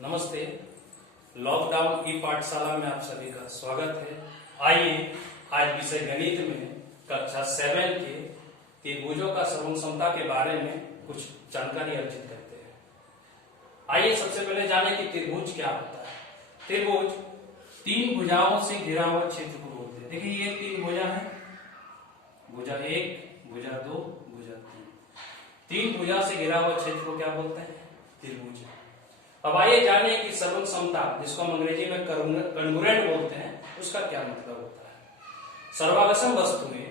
नमस्ते। लॉकडाउन की पाठशाला में आप सभी का स्वागत है। आइए आज विषय गणित में कक्षा 7 के त्रिभुजों का समूह क्षमता के बारे में कुछ जानकारी अर्जित करते हैं। आइए सबसे पहले जानें कि त्रिभुज क्या होता है। त्रिभुज तीन भुजाओं से घिरा हुआ क्षेत्र को बोलते हैं। देखिए ये तीन भुजा है, भुजा 1, भुजा 2, भुजा 3। तीन भुजा से घिरा हुआ क्षेत्र को क्या बोलते हैं? त्रिभुज। अब आइए जाने कि समूह क्षमता, जिसको हम अंग्रेजी में कंग्रुएंट बोलते हैं, उसका क्या मतलब होता है। सर्वागसम वस्तुएं,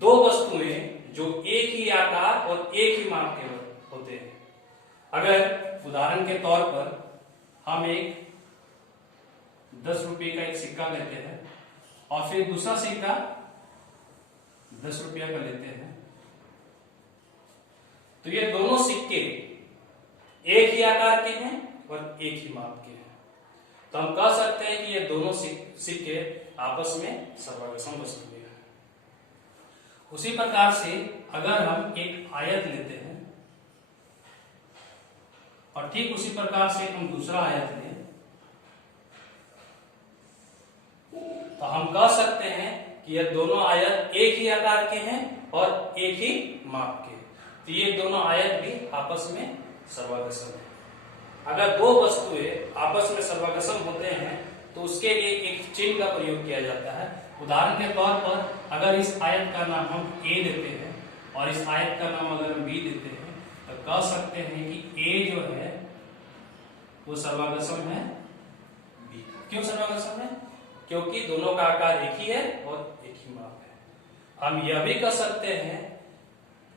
दो वस्तुएं जो एक ही आकार और एक ही माप के होते हैं। अगर उदाहरण के तौर पर हम एक 10 रुपये का एक सिक्का लेते हैं और फिर दूसरा सिक्का 10 रुपया का लेते हैं, तो ये दोनों सिक्के एक ही आकार के हैं और एक ही माप के हैं, तो हम कह सकते हैं कि ये दोनों सिक्के आपस में सर्वागसम वस्तुएं हैं। उसी प्रकार से अगर हम एक आयत लेते हैं और ठीक उसी प्रकार से हम दूसरा आयत लें, तो हम कह सकते हैं कि ये दोनों आयत एक ही आकार के हैं और एक ही माप के, तो ये दोनों आयत भी आपस में सर्वागसम है। अगर दो वस्तुएं आपस में सर्वागसम होते हैं तो उसके लिए एक चिन्ह का प्रयोग किया जाता है। उदाहरण के तौर पर अगर इस आयत का नाम हम A देते हैं और इस आयत का नाम अगर हम B देते हैं, तो कह सकते हैं कि A जो है वो सर्वागसम है B। क्यों सर्वागसम है? क्योंकि दोनों का आकार एक ही है और एक ही माप है। हम यह भी कह सकते हैं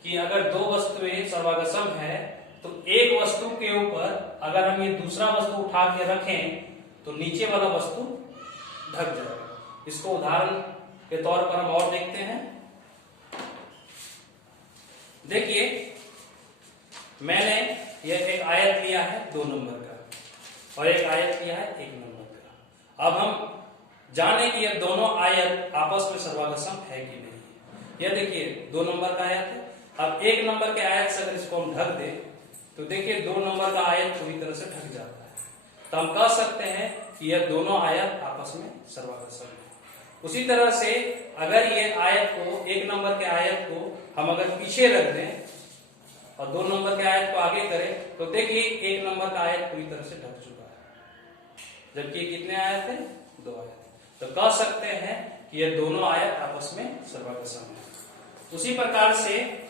कि अगर दो वस्तुएं सर्वागसम है तो एक वस्तु के ऊपर अगर हम ये दूसरा वस्तु उठा के रखें तो नीचे वाला वस्तु ढक जाएगा। इसको उदाहरण के तौर पर हम और देखते हैं। देखिए मैंने ये एक आयत लिया है 2 नंबर का और एक आयत लिया है 1 नंबर का। अब हम जाने कि ये दोनों आयत आपस में सर्वागसम है कि नहीं। यह देखिए 2 नंबर का आयत है। अब 1 नंबर के आयत से अगर इसको हम ढक दें तो देखिए 2 नंबर का आयत पूरी तरह से ढक जाता है, तो हम कह सकते हैं कि यह दोनों आयत आपस में सर्वागसम है। उसी तरह से अगर ये आयत को 1 नंबर के आयत को हम अगर पीछे रख दें और 2 नंबर के आयत को आगे करें तो देखिए 1 नंबर का आयत पूरी तरह से ढक चुका है, जबकि कितने आयत है? 2 आयत। तो कह सकते हैं कि ये दोनों आयत आपस में सर्वागसम है। उसी प्रकार से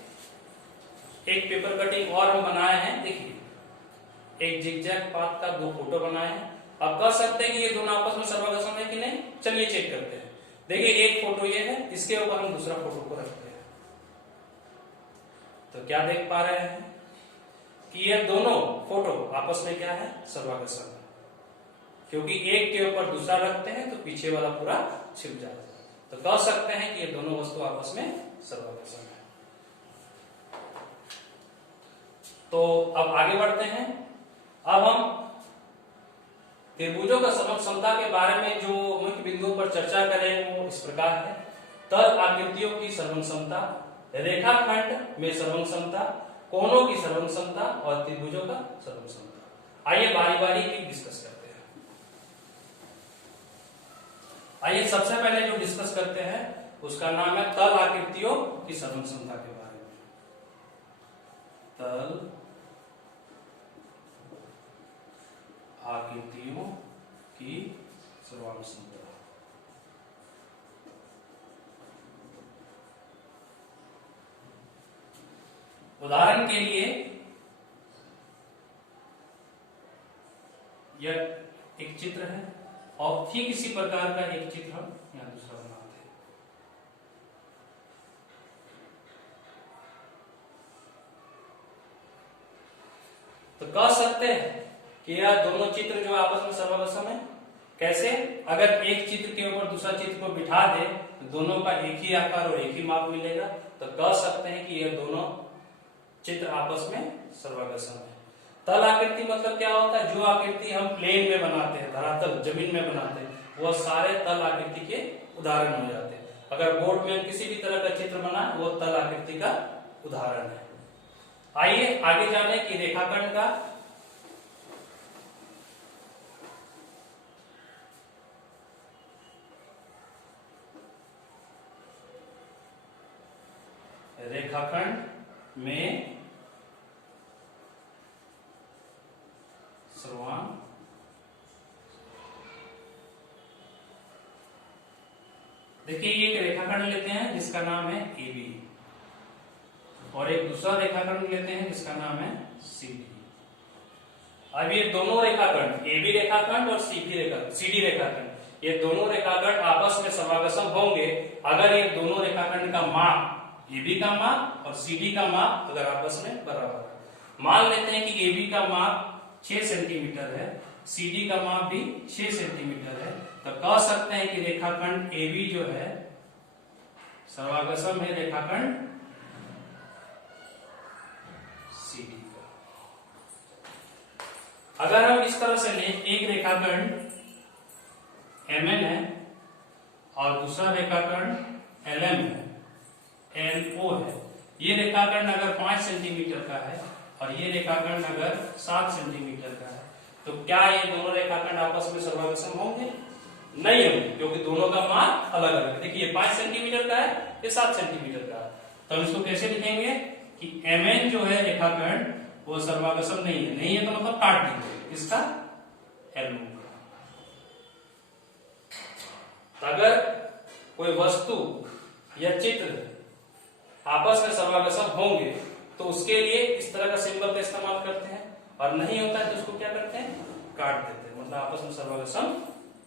एक पेपर कटिंग और हम बनाए हैं। देखिए एक जिगजैग पाथ का 2 फोटो बनाए हैं। अब कह सकते हैं कि ये दोनों आपस में सर्वागसम है कि नहीं। चलिए चेक करते हैं। देखिए एक फोटो ये है, इसके ऊपर हम दूसरा फोटो को रखते हैं, तो क्या देख पा रहे हैं कि ये दोनों फोटो आपस में क्या है? सर्वागसम है, क्योंकि एक के ऊपर दूसरा रखते हैं तो पीछे वाला पूरा छिप जाता है। तो कह सकते हैं कि ये दोनों वस्तु आपस में सर्वागसम है। तो अब आगे बढ़ते हैं। अब हम त्रिभुजों का समूह क्षमता के बारे में जो मुख्य बिंदुओं पर चर्चा करें वो इस प्रकार है। तल आकृतियों की सर्वम क्षमता, रेखाखंड में सर्वम क्षमता, कोणों की सर्वम क्षमता और त्रिभुजों का सर्वम क्षमता। आइए बारी बारी की डिस्कस करते हैं। आइए सबसे पहले जो डिस्कस करते हैं उसका नाम है तल आकृतियों की सर्वम क्षमता के बारे में। तल आकृतियों की सर्वम क्षमता। उदाहरण के लिए यह एक चित्र है और ठीक इसी प्रकार का एक चित्र हम यहां दूसरा बनाते हैं। तो कह सकते हैं कि यह दोनों चित्र जो आपस में सर्वागसम है। कैसे? अगर एक चित्र के ऊपर दूसरा चित्र को बिठा दे तो दोनों का एक ही आकार और एक ही माप मिलेगा, तो कह सकते हैं कि यह दोनों चित्र आपस में सर्वागसम है। तल आकृति मतलब क्या होता है? जो आकृति हम प्लेन में बनाते हैं, धरातल जमीन में बनाते हैं, वह सारे तल आकृति के उदाहरण हो जाते हैं। अगर बोर्ड में किसी भी तरह का चित्र बना वो तल आकृति का उदाहरण है। आइए आगे जाने की रेखाखंड का रेखाखंड में सर्वांग देखिए ये एक रेखाखंड लेते हैं जिसका नाम है AB और एक दूसरा रेखाखंड लेते हैं जिसका नाम है CD। अब ये दोनों रेखाखंड AB रेखाखंड और CD रेखाखंड, ये दोनों रेखाखंड आपस में समागसम होंगे अगर ये दोनों रेखाखंड का माप AB का माप और CD का माप अगर आपस में बराबर है। मान लेते हैं कि AB का माप 6 सेंटीमीटर है, CD का माप भी 6 सेंटीमीटर है, तो कह सकते हैं कि रेखाखंड AB जो है सर्वागसम है रेखाखंड CD का। अगर हम इस तरह से लें, एक रेखाखंड MN है और दूसरा रेखाखंड LM है, LO है। ये रेखाखंड अगर 5 सेंटीमीटर का है और ये रेखाखंड अगर 7 सेंटीमीटर का है, तो क्या ये दोनों रेखाखंड आपस में सर्वागसम होंगे? नहीं होंगे, क्योंकि दोनों का मान अलग अलग है। देखिए 5 सेंटीमीटर का है, ये 7 सेंटीमीटर का है, तो हम इसको कैसे लिखेंगे कि MN जो है रेखाखंड वो सर्वागसम नहीं है। नहीं है तो मतलब काट देंगे इसका LO का। अगर कोई वस्तु या चित्र आपस में सर्वागसम होंगे तो उसके लिए इस तरह का सिंबल का इस्तेमाल करते हैं, और नहीं होता है तो उसको क्या करते हैं, काट देते हैं, मतलब आपस में सर्वागसम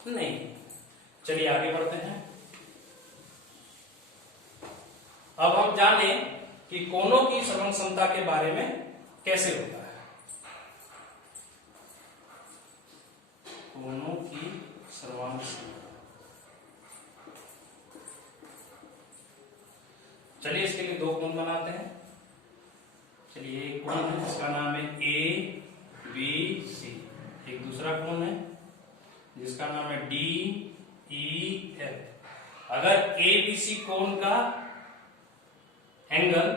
नहीं। चलिए आगे बढ़ते हैं। अब हम जाने कि कोनों की सर्वांग के बारे में कैसे होता है। कोनों की सर्वांग चलिए इसके लिए दो कोण बनाते हैं। चलिए एक कोण है जिसका नाम है ABC, एक दूसरा कोण है जिसका नाम है DEF। अगर ABC कोण का एंगल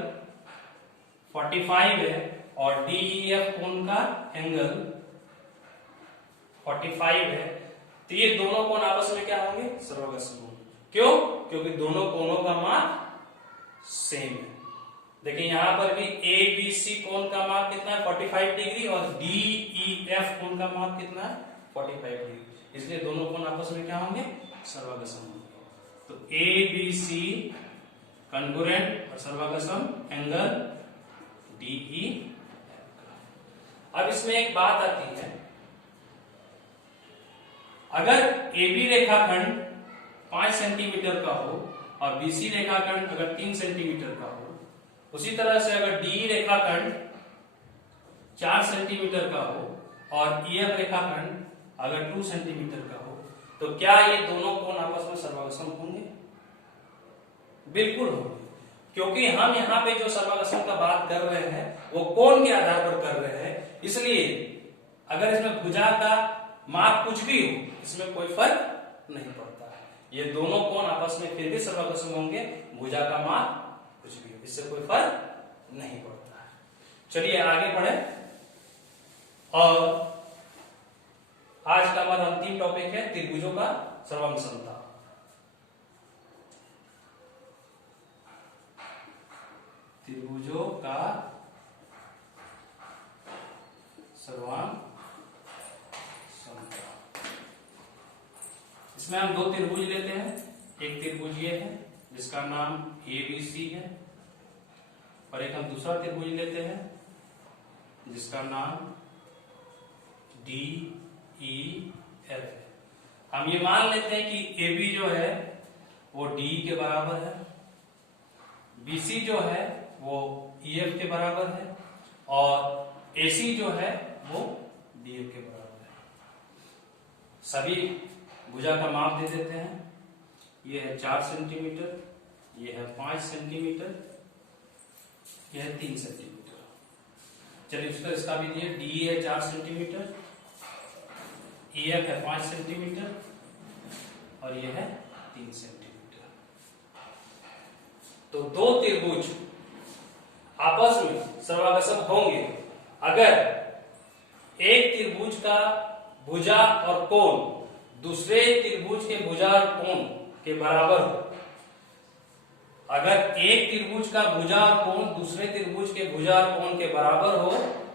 45 है और DEF कोण का एंगल 45 है, तो ये दोनों कोण आपस में क्या होंगे, सर्वागसम होंगे। क्यों? क्योंकि दोनों कोणों का माप सेम है। देखिए यहां पर भी ABC कोण का माप कितना है, 45 डिग्री, और DEF कोण का माप कितना है, 45 डिग्री। इसलिए दोनों कोण आपस में क्या होंगे, सर्वागसम होंगे। तो ABC कॉन्ग्रुएंट और सर्वागसम एंगल DEF। अब इसमें एक बात आती है, अगर AB रेखाखंड 5 सेंटीमीटर का हो और BC रेखाखंड अगर 3 सेंटीमीटर का हो, उसी तरह से अगर DE रेखाखंड 4 सेंटीमीटर का हो और EF रेखाखंड अगर 2 सेंटीमीटर का हो, तो क्या ये दोनों कोण आपस में सर्वागसम होंगे? बिल्कुल होंगे, क्योंकि हम यहाँ पे जो सर्वागसम का बात कर रहे हैं वो कोण के आधार पर कर रहे हैं। इसलिए अगर इसमें भुजा का माप कुछ भी हो, इसमें कोई फर्क नहीं पड़ता है। ये दोनों कोण आपस में फिर भी सर्वागसम होंगे, भुजा का माप कुछ भी हो, इससे कोई फर्क नहीं पड़ता है। चलिए आगे बढ़े, और आज का हमारा अंतिम टॉपिक है त्रिभुजों का सर्वांग समता। त्रिभुजों का सर्वांग समता। इसमें हम दो त्रिभुज लेते हैं। एक त्रिभुज ये है जिसका नाम ABC है, और एक हम दूसरा त्रिभुज लेते हैं जिसका नाम DEF है। हम ये मान लेते हैं कि AB जो है वो DE के बराबर है, BC जो है वो EF के बराबर है, और AC जो है वो DF के बराबर है। सभी भुजा का माप दे देते हैं। ये है 4 सेंटीमीटर, ये है 5 सेंटीमीटर, ये है 3 सेंटीमीटर। चलिए उसका इसका भी दिए, DE है 4 सेंटीमीटर, EF है 5 सेंटीमीटर, और ये है 3 सेंटीमीटर। तो दो त्रिभुज आपस में सर्वागसम होंगे अगर एक त्रिभुज का भुजा और कोण दूसरे त्रिभुज के भुजा और कोण के बराबर हो। अगर एक त्रिभुज का भुजा और कोण दूसरे त्रिभुज के भुजा और कोण के बराबर हो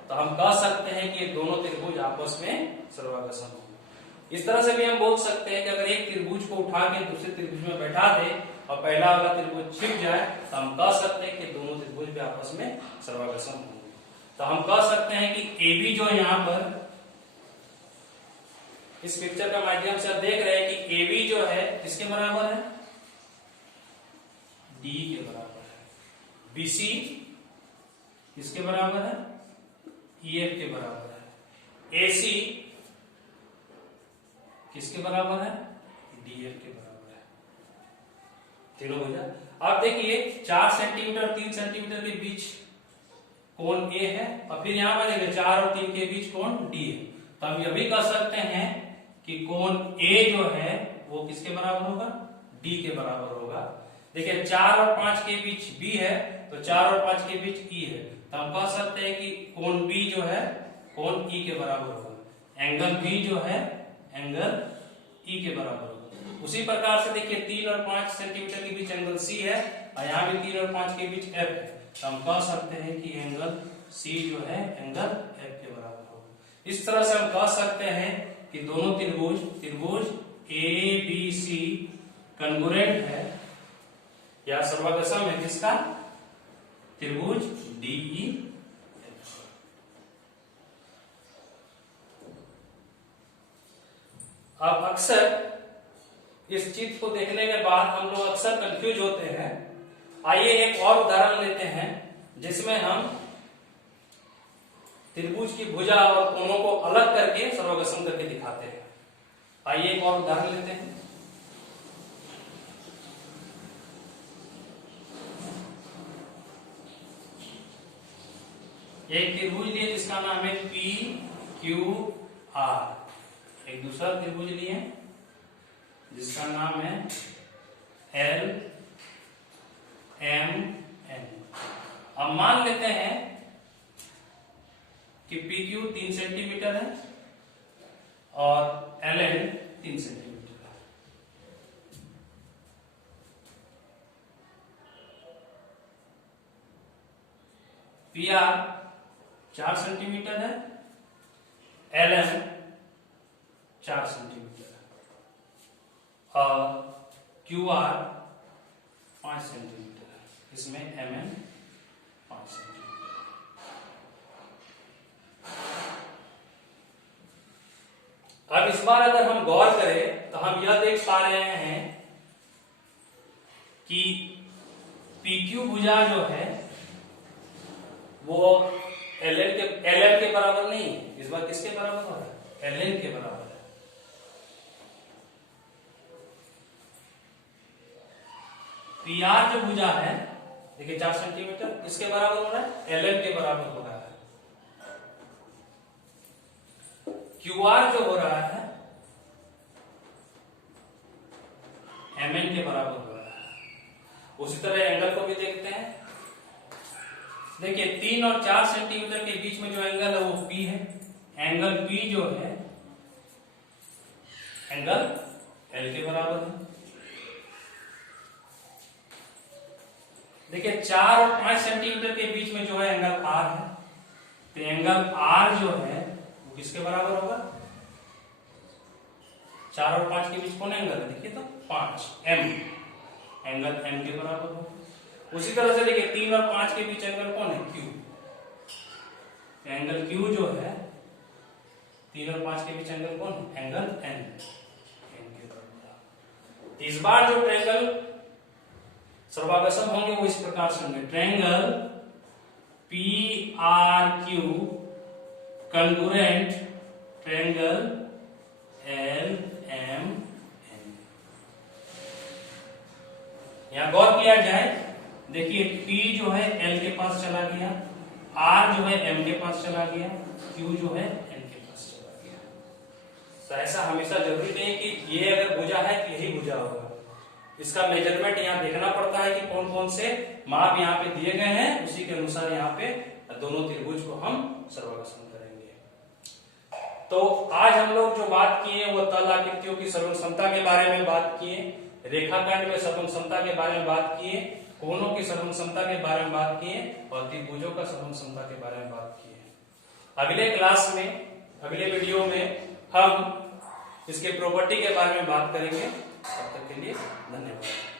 तो हम कह सकते हैं कि ये दोनों त्रिभुज आपस में सर्वागसम हो। इस तरह से भी हम बोल सकते हैं कि अगर एक त्रिभुज को उठा के दूसरे त्रिभुज में बैठा दे और पहला वाला त्रिभुज छिप जाए तो हम कह सकते हैं कि दोनों त्रिभुज भी आपस में सर्वागसम होंगे। तो हम कह सकते हैं कि AB जो है यहाँ पर इस पिक्चर के माध्यम से आप देख रहे हैं कि AB जो है किसके बराबर है, D के बराबर है। BC किसके बराबर है, EF के बराबर है। AC किसके बराबर है, DF के बराबर है। तीनों हो जाए। अब देखिए 4 सेंटीमीटर 3 सेंटीमीटर के बीच कोण A है और फिर यहां पर देखिए 4 और 3 के बीच कोण D है। तो हम यह भी कह सकते हैं कि कोण A जो है वो किसके बराबर होगा, D के बराबर होगा। देखिए 4 और 5 के बीच B है तो 4 और 5 के बीच E है, तो हम कह सकते हैं कि कोण B जो है कोण E के बराबर होगा। एंगल B जो है एंगल E के बराबर होगा। उसी प्रकार से देखिए 3 और 5 सेंटीमीटर के बीच एंगल C है और यहाँ भी 3 और 5 के बीच F है, तो हम कह सकते हैं कि एंगल C जो है एंगल F के बराबर होगा। इस तरह से हम कह सकते हैं कि दोनों त्रिभुज ABC कॉन्ग्रुएंट है या सर्वागसम है किसका, त्रिभुज DEF। अब अक्सर इस चित्र को देखने के बाद हम लोग अक्सर कंफ्यूज होते हैं। आइए एक और उदाहरण लेते हैं जिसमें हम त्रिभुज की भुजा और कोणों को अलग करके सर्वगसम करके दिखाते हैं। आइए एक और उदाहरण लेते हैं। एक त्रिभुज लिए जिसका नाम है PQR, एक दूसरा त्रिभुज लिए जिसका नाम है LMN। अब मान लेते हैं कि PQ 3 सेंटीमीटर है और LN 3 सेंटीमीटर है। PR 4 सेंटीमीटर है, LN 4 सेंटीमीटर है और QR 5 सेंटीमीटर है। इसमें MN 5 सेंटीमीटर। अब इस बार अगर हम गौर करें तो हम यह देख पा रहे हैं कि PQ भुजा जो है वो LN के बराबर नहीं है। इस बार किसके बराबर हो रहा है, LN के बराबर है। PR जो भुजा है देखिए 4 सेंटीमीटर, इसके बराबर हो रहा है, LN के बराबर हो रहा है। QR जो हो रहा है MN के बराबर हो रहा है। उसी तरह एंगल को भी देखते हैं। देखिए 3 और 4 सेंटीमीटर के बीच में जो एंगल है वो P है। एंगल P जो है एंगल L के बराबर है। देखिए 4 और 5 सेंटीमीटर के बीच में जो है एंगल R है, तो एंगल R जो है वो किसके बराबर होगा, 4 और 5 के बीच कौन एंगल है, देखिए तो 5 M, एंगल M के बराबर होगा। उसी तरह से देखिए 3 और 5 के बीच एंगल कौन है, Q, एंगल Q जो है 3 और 5 के बीच एंगल कौन है, एंगल N, N के बराबर। इस बार जो ट्रायंगल सर्वागसम होंगे वो इस प्रकार से होंगे, triangle PRQ congruent triangle LMN। यहां गौर किया जाए, देखिए P जो है L के पास चला गया, R जो है M के पास चला गया, Q जो है N के पास चला गया। तो ऐसा हमेशा जरूरी नहीं कि ये अगर भुजा है तो यही भुजा होगा। इसका मेजरमेंट यहाँ देखना पड़ता है कि कौन कौन से माप यहाँ पे दिए गए हैं, उसी के अनुसार यहाँ पे दोनों त्रिभुज को हम सर्वगसम करेंगे। तो आज हम लोग जो बात किए वो तल आकृतियों की सर्वसमता के बारे में बात किए, रेखाखंड में सर्वसमता के बारे में बात किए कोनों की समूह क्षमता के बारे में बात किए और त्रिभुजों का समूह क्षमता के बारे में बात किए। अगले क्लास में, अगले वीडियो में हम इसके प्रॉपर्टी के बारे में बात करेंगे। तब तक के लिए धन्यवाद।